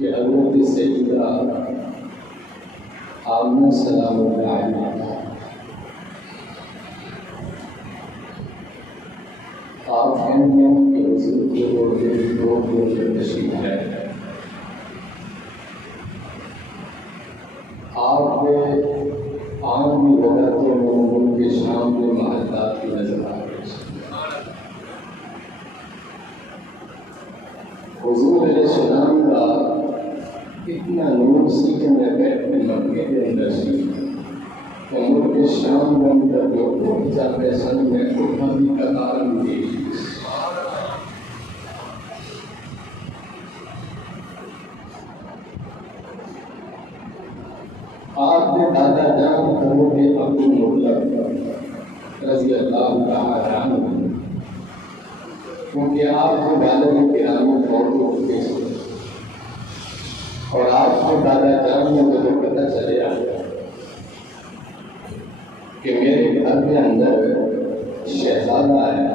کہ حضرت سیدہ آمنہ سلام اللہ علیہ آپ ہیں کہ حضور کے روڈ تشریف ہے. آپ نے عالمی وطن میں ملک کے شام کے محلات کی نظر آ رہے ہیں. حضور علیہ السلام کا اتنا نور سیکھنے میں اپنے مکے کے اندر سیکھا کہ ملک شام کے اندر جو پہنچا پیسن میں اٹھانی کا کارن دی. آپ نے دادا جان حضرت عبد المطلب رضی اللہ تعالی عنہ کیونکہ آپ کو والد کرام فوت ہو چکے تھے اور آپ کو دادا جان میں مجھے پتہ چلے آیا کہ میرے گھر کے اندر شہزادہ آیا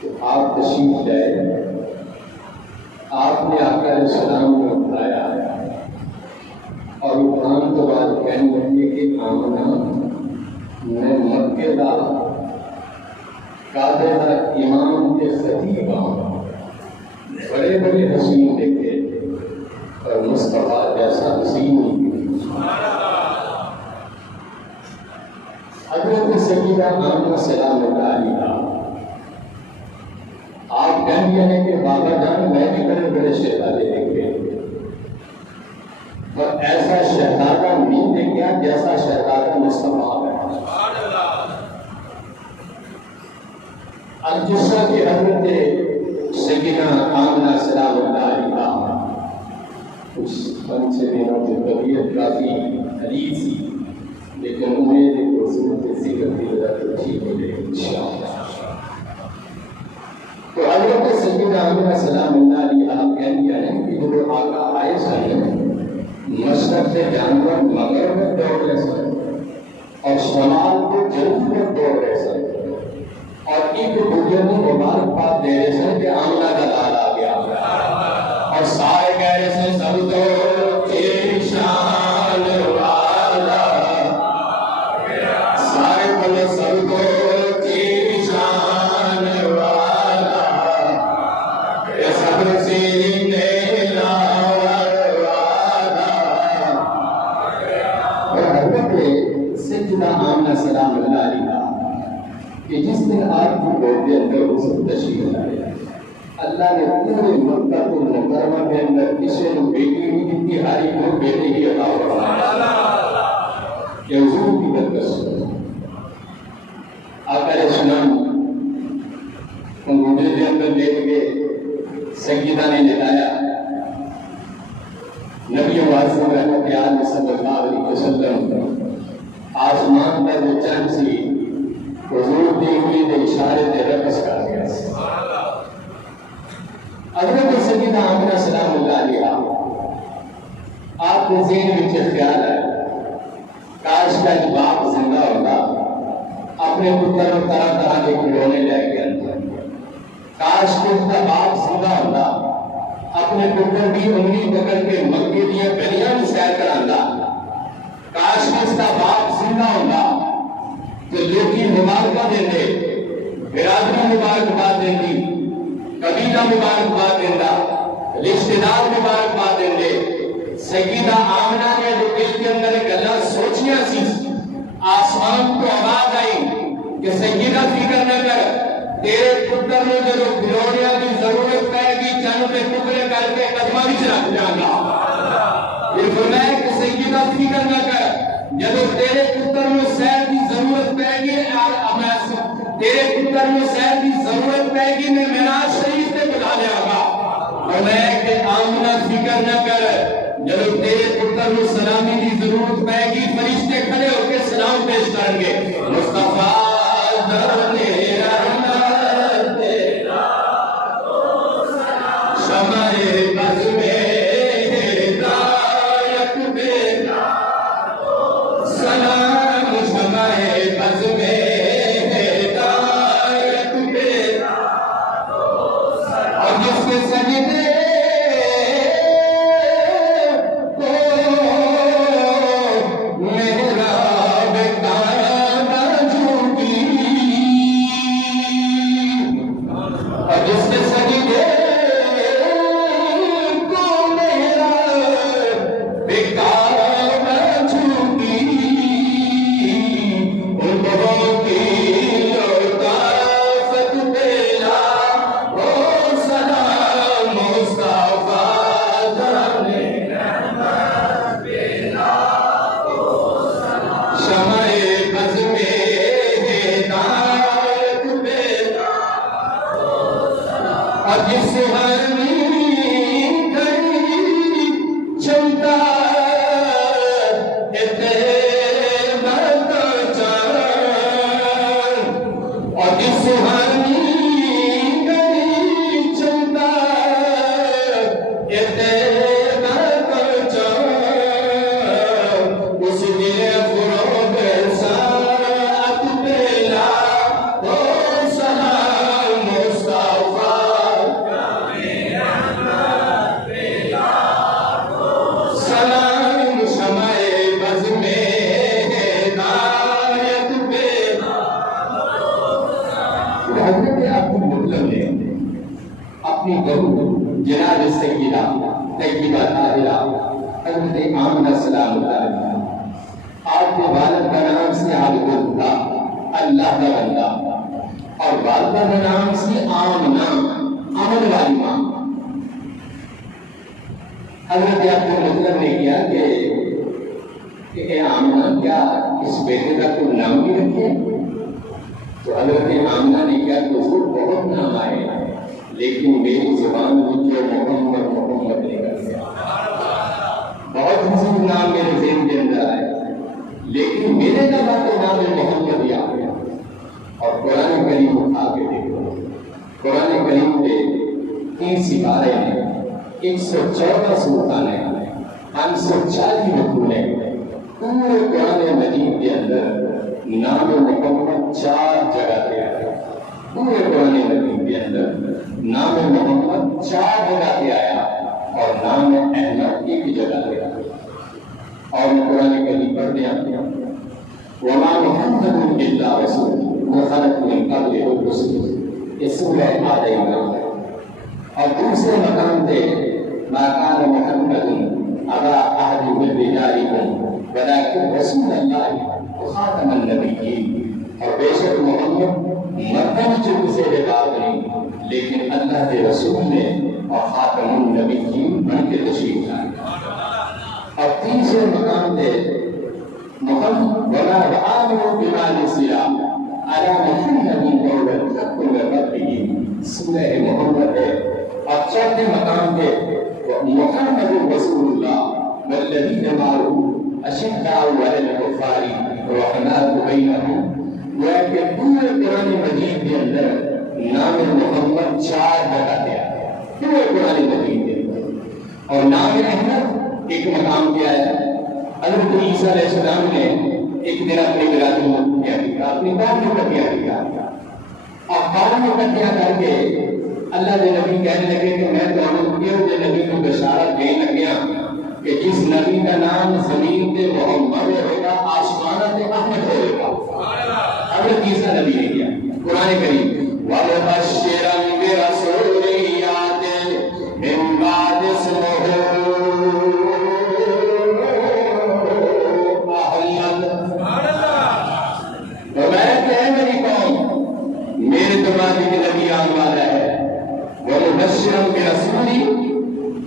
تو آپ تشریف لائے. آپ نے آقا علیہ السلام کو اٹھایا اور اٹھان تو بعد کہنے لگے کہ آمنہ میں مکے دا کعبے دا امام کے خطیب ہوں. بڑے بڑے حسین دیکھے اور مصطفیٰ جیسا حسین حضرت سیدہ آمنہ سلام اللہ علیہا آپ کہہ دیا ہے کہ بابا جان میں بھی بڑے بڑے شہزادے دیکھے اور ایسا شہزادہ نہیں دیکھا جیسا شہزادہ مصطفیٰ ہے۔ اب جس طرح کہ حضرت سیدہ آمنہ سلام اللہ علیہا کچھ 5 دنوں کی طبیعت کافی حلیف تھی، لیکن امید ہے کہ حضور کے ذکر کی وجہ سے ٹھیک ہو جائے انشاءاللہ۔ تو حضرت سیدہ آمنہ سلام اللہ علیہا کہہ دیا ہے کہ جو آقا آئے سن مشرق سے جانور مغرب میں دوڑ رہے سن اور شمال کو جنوب میں دوڑ رہے سن اور ایک دوسرے کو مبارکباد دے رہے سن کہ آمنہ کا لال آ گیا اور سارے کہہ رہے سن سب تو تیری شان والا، سارے بولے سب تو تیری شان والا، یہ سب سینے لاور والا۔ اور حضرت سیدہ آمنہ سلام اللہ علیہا کہ جس دن آپ کی گود کے اندر حضور تشریف لائے، اللہ نے پورے مکہ المکرمہ کے اندر کسی نے بیٹی بھی دی تھی، ہر ایک کو بیٹے ہی عطا فرمایا کہ حضور کی برکت سے آقا علیہ السلام انگوٹھے کے اندر لیٹ کے سیدہ نے لٹایا، نبی معظم رحمت عالم صلی اللہ علیہ وسلم آسمان پر جو چند سی حضور دی ہوئی دے اشارے دے رقص کر گیا۔ حضرت سیدہ آمنہ سلام اللہ علیہا آپ کے ذہن میں خیال ہے کاش کا ایک باپ زندہ ہوتا اپنے پتر کو طرح طرح کے کھلونے لے کے آتا، کاش کہ اس کا باپ زندہ ہوتا اپنے پتر کی انگلی پکڑ کے مکے دیا گلیاں میں سیر کراتا، کاش کہ اس کا باپ زندہ ہوتا تو لوگی مبارکہ دیں دے، برادری مبارکباد دیں دی، قبیلہ مبارکباد دیں دا، رشتہ دار مبارکباد دیں دے۔ سیدہ آمنہ نے جو دل کے اندر گلا سوچیاں سی، آسمان کو آواز آئی کہ سیدہ فکر نہ کر، تیرے پتر میں جو کھلونیاں کی ضرورت پائے گی چند پہ ٹکڑے کر کے قدمہ بھی رکھ جائیں گا۔ یہ فرمایا کہ سیدہ فکر نہ کر، جب تیرے پتر میں سیر کی ضرورت پائے گی، تیرے پتر میں سیر کی ضرورت پائے گی، میں معراج شریف سے بلا لے آگا۔ فرمایا کہ آمنہ فکر نہ کر، جب تیرے پتر میں سلامی کی ضرورت پائے گی، فرشتے کھڑے ہو کے سلام پیش کریں گے۔ مصطفیٰ درنے رحمت تیرا تو شمع بز میں ہدایت بینا تو سلام، شمع بز میں ہدایت بینا تو سلام، اور جس کے سجدے جناب سیدہ طیبہ طاہرہ حضرت آمنہ سلام اللہ علیہا، آپ کے والد کا نام سیاد تھا، اللہ کا بندہ، اور والدہ کا نام سی آمنہ، عمل والی ماں۔ حضرت یعقوب نے مطلب نے کیا کہ اے آمنہ کیا اس بیٹے کا کوئی نام بھی رکھے؟ تو حضرت آمنہ نے کیا کہ حضور بہت نام آئے لیکن میری زبان میں جو محمد محمد نکل گیا، بہت حضور نام میرے ذہن کے اندر آئے لیکن میرے نبا کے نام محمد ہی آ گیا۔ اور قرآن کریم اٹھا کے دیکھو، قرآن کریم کے 30 سپارے ہیں، 114 سورتیں ہیں، 540 رکوع ہیں، پورے قرآن مجید کے اندر نام محمد 4 جگہ پہ آیا۔ پورے قرآن مجید کے اندر نام محمد 4 جگہ پہ آیا اور نام احمد 1 جگہ پہ آیا۔ اور قرآن کریم پڑھتے آتے ہیں وما محمد الا رسول خلق من قبلہ الرسل، یہ سورہ آل عمران ہے۔ اور دوسرے مقام پہ ما کان محمد ابا احد من رجالکم ولکن رسول اللہ وخاتم النبیین، اور بے شک محمد مردوں چن سے بات نہیں لیکن اللہ کے رسول نے اور خاتم النبیین بن کے تشریف لائے۔ اور تیسرے مقام پہ محمد ولا وآمنوا بما نزل علی محمد وهو الحق من ربہ، سورہ محمد ہے۔ اور چوتھے مقام پہ محمد رسول اللہ والذین معه اشداء علی الکفار رحماء بینہم، وہ ہے کہ پورے قرآن مجید کے اندر نام محمد 4 جگہ پہ آیا، پورے قرآن مجید کے اندر۔ اور نام احمد ایک مقام پہ آیا۔ حضرت عیسیٰ علیہ السلام نے ایک دن اپنی میراث الموت کیا تھا، اپنی قوم کو کٹیا کیا، اور قوم کو کٹیا کر کے اللہ کے نبی کہنے لگے کہ میں تو یہ نبی کو بشارت دینے لگیا کہ جس نبی کا نام زمین پہ محمد ہوگا آسمان پہ احمد ہوگا۔ حضرت عیسیٰ نبی نے کیا قرآن کریم وَمُبَشِّرًا بِرَسُولٍ يَأْتِي مِن بَعْدِ اسْمُهُ مبشرا برسولی،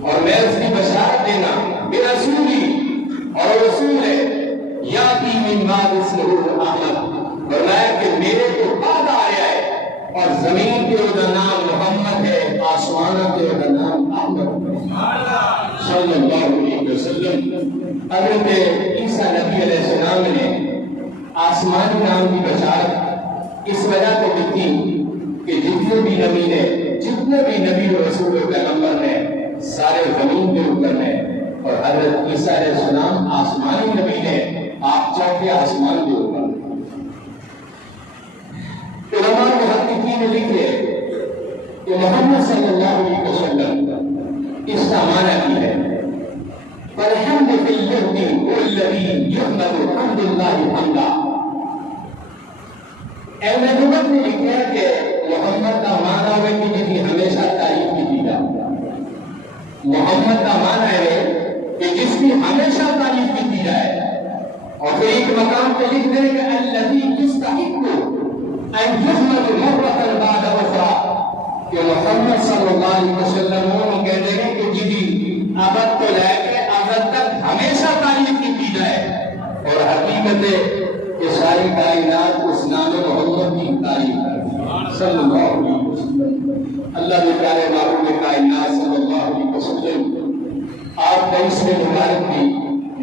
اور میں اس کی بشارت دینا برسولی، اور رسول ہے یاتی من بعد اسمہ احمد، فرمایا کہ میرے تو بعد آ رہا ہے اور زمین کے اوپر نام محمد ہے، آسمانوں کے اوپر نام احمد ہے صلی اللہ علیہ وسلم۔ حضرت عیسیٰ نبی علیہ السلام نے آسمانی نام کی بشارت اس وجہ کو دی تھی کہ جتنے بھی نبی و رسول و پیغمبر ہیں سارے زمین کے اوپر ہیں، اور حضرت عیسیٰ علیہ السلام آسمانی نبی ہیں، آپ چوتھے آسمان کے اوپر۔ علماء محققین نے لکھے کہ محمد صلی اللہ علیہ وسلم اس کا معنی کی ہے فالحمد فی اليوم والذی یحمد حمد اللہ حمدا۔ اہل نبوت نے لکھا کہ محمد کا معنی ہے کہ جن کی ہمیشہ تعریف کی جائے۔ محمد کا معنی ہے کہ جس کی ہمیشہ تعریف کی جائے، اور پھر ایک مقام پہ لکھ دیں کہ الذی یستحق ان یحمد مرۃ بعد اخرى، کہ محمد صلی اللہ علیہ وسلم وہ کہتے ہیں کہ جن ابد کو لے کے ابد تک ہمیشہ تعریف کی جائے، اور حقیقت ہے کہ ساری کائنات اس نام محمد کی تعریف کرتی ہے صلی اللہ علیہ وسلم۔ اللہ کے پیارے محبوب کائنات صلی اللہ علیہ وسلم آپ کا اسم مبارک بھی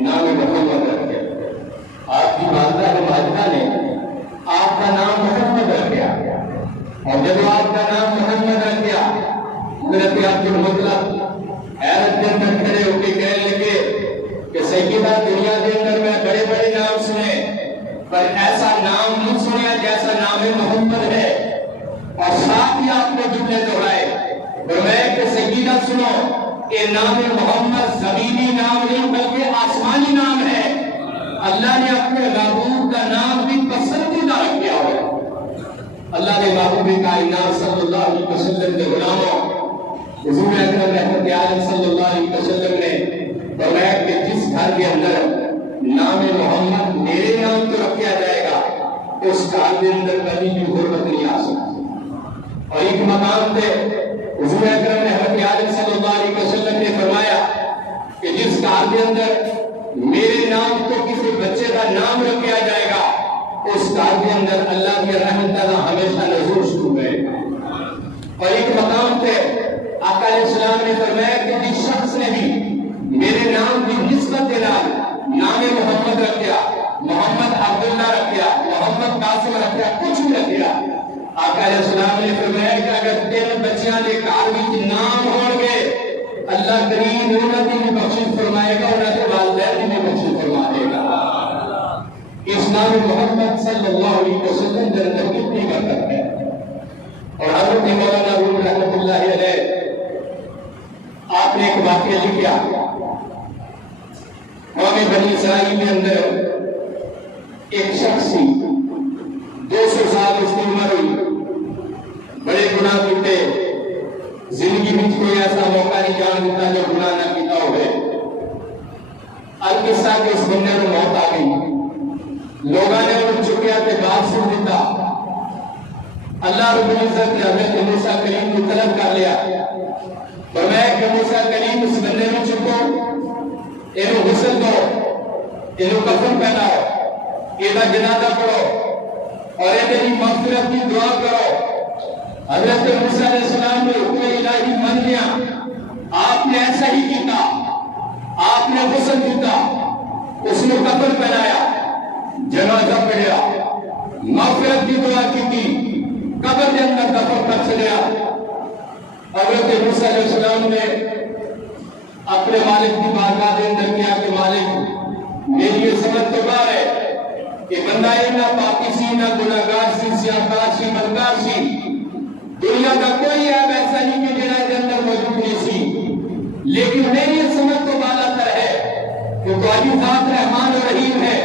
نام محمد رکھے، آپ کی والدہ ماجدہ نے آپ کا نام محمد رکھا، اور جب آپ کا نام محمد رکھا حضرت عبد المطلب حیرت کے اندر کھڑے ہو کے کہنے لگے کہ سیدہ دنیا کے اندر میں بڑے بڑے نام سنے پر ایسا نام نہیں سنیا جیسا نام محمد ہے، اور ساتھ ہی آپ نے جملے دہرائے فرمایا کہ سیدہ سنو کہ نام محمد زمینی نام نہیں بلکہ آسمانی نام ہے، اللہ نے اپنے محبوب کا نام بھی پسندیدہ رکھا ہے۔ اللہ نے محبوب کائنات صلی اللہ علیہ وسلم کے غلاموں حضور اکرم رحمت عالم صلی اللہ علیہ وسلم نے فرمایا کہ جس گھر کے اندر نام محمد میرے نام تو رکھا جائے گا اس گھر کے اندر کبھی بھی غربت نہیں آ سکتی. اور ایک مقام پہ حضور اکرم نے حضرت عالم صلی اللہ علیہ وسلم نے فرمایا کہ جس گھر کے اندر میرے نام تو کسی بچے کا نام رکھا جائے گا اس گھر کے اندر اللہ کی رحمت ہمیشہ نزول شروع ہے. اور ایک مقام پہ آقا علیہ السلام نے فرمایا کہ جس شخص نے بھی میرے نام کی نسبت کے نام محمد رکھا, محمد عبداللہ رکھا, محمد قاسم رکھا, کچھ بھی رکھا, آقا علیہ السلام نے فرمایا کہ اگر 3 بچیاں دے گھر وچ نام ہون گے اللہ کریم انہاں دی بھی بخشش فرمائے گا, انہاں دے والدین دی بھی بخشش فرما دے گا. اس نام محمد صلی اللہ علیہ وسلم کے اندر کتنی برکت ہے. اور حضرت مولانا روم رحمۃ اللہ علیہ آپ نے ایک واقعہ لکھا, قوم بنی اسرائیل کے اندر ایک شخص تھی, 200 سال اس کی عمر ہوئی, بڑے گناہ کیتے, زندگی میں کوئی ایسا موقع نہیں جان دیتا جو گناہ نہ کیتا ہوئے. القصہ کے اس بندے کو موت آ گئی, لوگوں نے انہوں چکیا تے بات سن دیتا. اللہ رب العزت نے حضرت موسیٰ کلیم کو طلب کر لیا, فرمایا کہ موسیٰ کلیم اس بندے میں چکو, انہوں غسل دو, انہوں کفن پہناؤ, انہوں جنازہ پڑھو اور انہیں مغفرت کی دعا کرو. حضرت موسیٰ علیہ السلام نے حکم الہی مان لیا, آپ نے ایسا ہی کیتا, آپ نے غسل دیتا, اس نے کفن پہنایا, جنازہ پڑھیا, مغفرت کی دعا کی تھی, قبر کے اندر دفن کر چلیا. حضرت موسیٰ علیہ السلام نے اپنے مالک کی بارگاہ کے اندر کیا کہ مالک میری یہ سمجھ تو باہر ہے کہ بندہ نہ پاکی سی, نہ گناہگار سی, سیاہکار سی, بدکار سی, دنیا کا کوئی عیب ایسا نہیں کہ جنہ کے اندر موجود نہیں سی, لیکن میری یہ سمجھ تو بالا تر ہے کہ تمہاری ذات رحمان و رحیم ہے,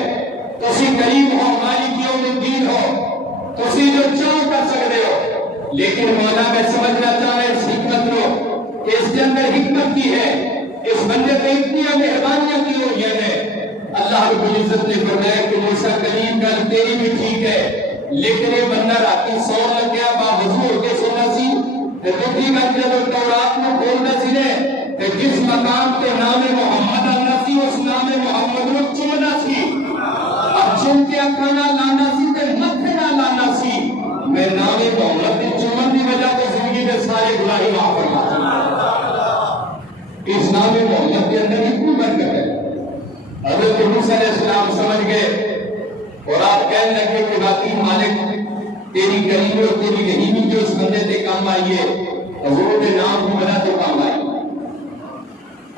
تسی کریم ہو, مالک یوم الدین ہو, تسی جو چاہو کر سکتے ہو. لیکن مولا میں سمجھنا چاہتا اس حکمت کو, اس کے اندر حکمت کی ہے, اس بندے پہ اتنی مہربانیاں کی ہوئی ہیں. اللہ رب العزت نے فرمایا کہ موسیٰ کلیم گل تیری بھی ٹھیک ہے, لیکن یہ بندہ راتی سون لگ گیا, باوضو کے سونا سی, دوسری گل جب تورات میں کھولنا سی نے جس مقام کے نام محمد آنا سی اس نام محمد کو چومنا سی, اب چوم کے اکھانا لانا سی تے متھے نہ لانا سی. میں نام محمد کی چومن کی وجہ سے زندگی میں سارے گناہ معاف فرما. اس نام محمد کے اندر اتنی برکت ہے. حضرت موسیٰ علیہ السلام سمجھ گئے اور آپ کہنے لگے کہ باقی مالک تیری کریمی اور تیری رحیمی جو اس بندے سے کام آئی ہے, حضور کے نام کی وجہ سے کام آئی.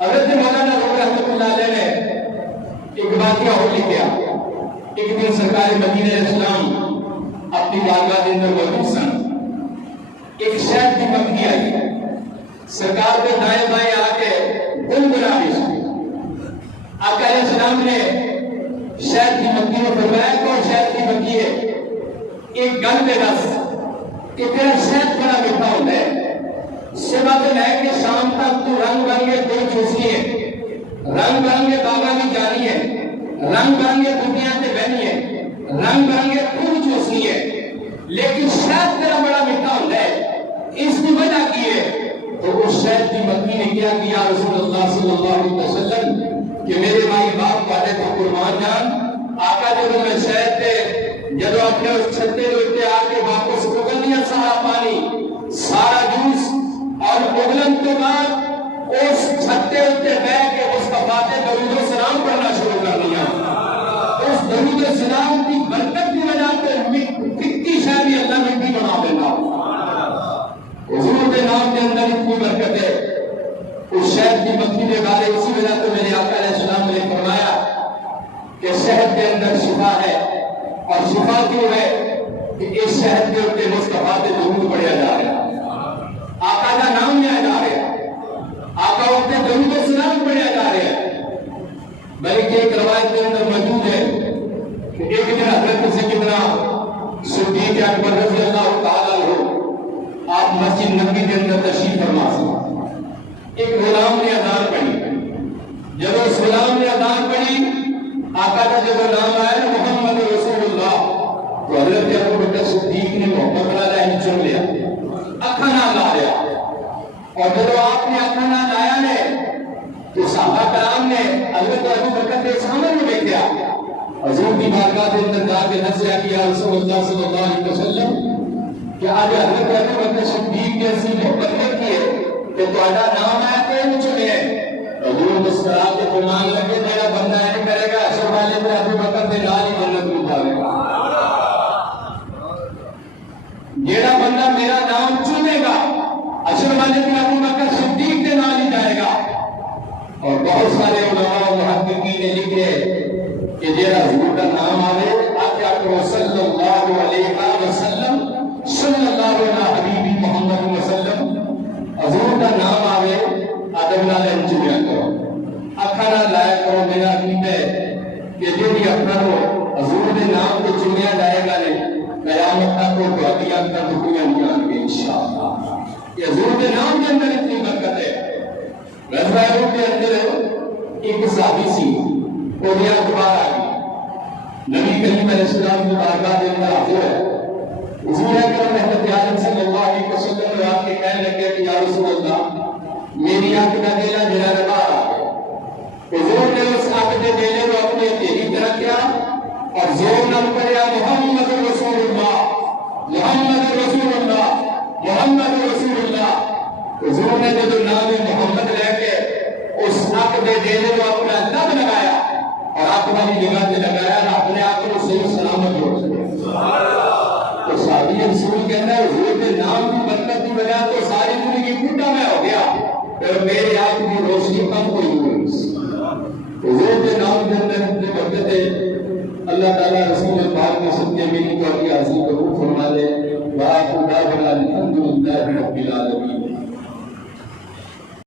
حضرت مولانا روم رحمۃ اللہ علیہ نے ایک واقعہ اور لکھا. ایک دن سرکار مدینہ علیہ السلام اپنی بارگاہ کے اندر موجود سن, ایک شہد کی مکھی آئی, سرکار کے دائیں بائیں آ کے گنگنا رہی. آقا علیہ السلام نے شہد کی مکھی کو فرمایا کون شہد کی مکھی ہے, ایک گل میں دس کہ تیرا شہد بڑا میٹھا ہوتا ہے, صبح سے لے کے شام تک تو رنگ برنگے دل چوسنی ہے, رنگ برنگے باغاں میں جانی ہے, رنگ برنگے دنیا سے بہنی ہے, رنگ برنگے پھول چوسنی ہے, لیکن شہد تیرا بڑا میٹھا ہوتا ہے, اس کی وجہ کی ہے. تو اس شہد کی مکھی نے کیا کیا رسول اللہ صلی اللہ علیہ وسلم کہ میرے مائی باپ والے تو قربان جان, آقا جب میں شہد تھے جب اپنے اس چھتے لوٹے آ کے واپس اگل دیا سارا پانی سارا جوس, اور اگلن کے بعد اس چھتے اتے بہ کے اس کفاتے درود و سلام پڑھنا شروع کر دیا. اس درود و سلام کی برکت کی وجہ سے کتنی شاید اللہ نے بھی بنا دینا. حضور کے نام کے اندر اتنی برکت ہے. اس شہد کی مکھی کے بارے اسی وجہ تو میرے آقا علیہ السلام نے فرمایا کہ شہد کے اندر شفا ہے, اور شفا کیوں ہے کہ اس شہد کے اوپر مصطفیٰ کے درود پڑھا جا رہا ہے, آقا کا نام لیا جا رہا ہے, آقا ان کے درود و سلام پڑھا جا رہا ہے. بلکہ ایک روایت کے اندر موجود ہے کہ ایک دن حضرت سیدنا صدیق اکبر رضی اللہ تعالیٰ عنہ آپ مسجد نبوی کے اندر تشریف فرما سے ایک غلام نے اذان پڑھی. جب اس غلام نے اذان پڑھی, آقا کا جب نام آیا محمد رسول اللہ تو حضرت ابو بکر صدیق نے محبت والا لائن چن لیا، اکھا نہ لا لیا، اور جب آپ نے اکھا نہ لایا ہے تو صحابہ کرام نے حضرت ابو بکر کے سامنے میں دیکھا، حضور کی بارگاہ کے اندر جا کے نصیحہ کیا رسول اللہ صلی اللہ علیہ وسلم کہ آج حضرت ابو بکر صدیق نے ایسی محبت کی ہے کہ تہاڈا نام آیا کہ نہیں چنے؟ حضور مسکرا کے فرمان لگے میرا بندہ نہیں کرے گا اشر والے میں ابو بکر کے نال ہی جنت میں جاوے گا، جیڑا بندہ میرا نام چنے گا اشر والے میں ابو بکر صدیق کے نال ہی جائے گا۔ اور بہت سارے علماء و محققین نے لکھے کہ جیڑا حضور کا نام آوے آقا اکرم صلی اللہ علیہ وسلم صلی اللہ علیہ حبیبی محمد وسلم حضور کا نام آوے آدم نال چنیا کرو، اکھا نہ لایا کرو۔ میرا عقیدہ ہے کہ جیڑی اکھا کو حضور کے نام کو چنیا جائے گا نہیں قیامت تک کو دعائیاں کا دنیا نہیں آن گے انشاءاللہ۔ یہ حضور کے نام کے اندر اتنی برکت ہے۔ غزوہ احد کے اندر ایک صحابی سی وہ بھی اخبار آ گئی، نبی کریم علیہ السلام کی بارگاہ کے اندر حاضر ہے، حضور اکرم حضرت عالم صلی اللہ علیہ وسلم نے آپ کے کہنے لگے کہ یا رسول اللہ میری آنکھ کا دیلا میرا لگا آ گیا۔ حضور نے اس آنکھ کے دیلے کو اپنے تیری طرح کیا اور زور نہ پڑیا محمد رسول اللہ محمد رسول اللہ محمد رسول اللہ۔ حضور نے جو نام محمد لے کے اس آنکھ کے دیلے کو اپنا لب لگایا اور آنکھ والی جگہ سے لگایا اور اپنے آپ کو صحیح سلامت ہو سکے۔ تو صحابی رسول کہتا ہے حضور کے نام کی برکت کی وجہ تو ساری زندگی پھوٹا میں ہو گیا پر میرے آپ کی روشنی کم کوئی ہوئی۔ حضور کے نام کے اندر اتنے برکت ہے، اللہ تعالیٰ رسول پاک کے صدقے میں ان کو حاصل کرو۔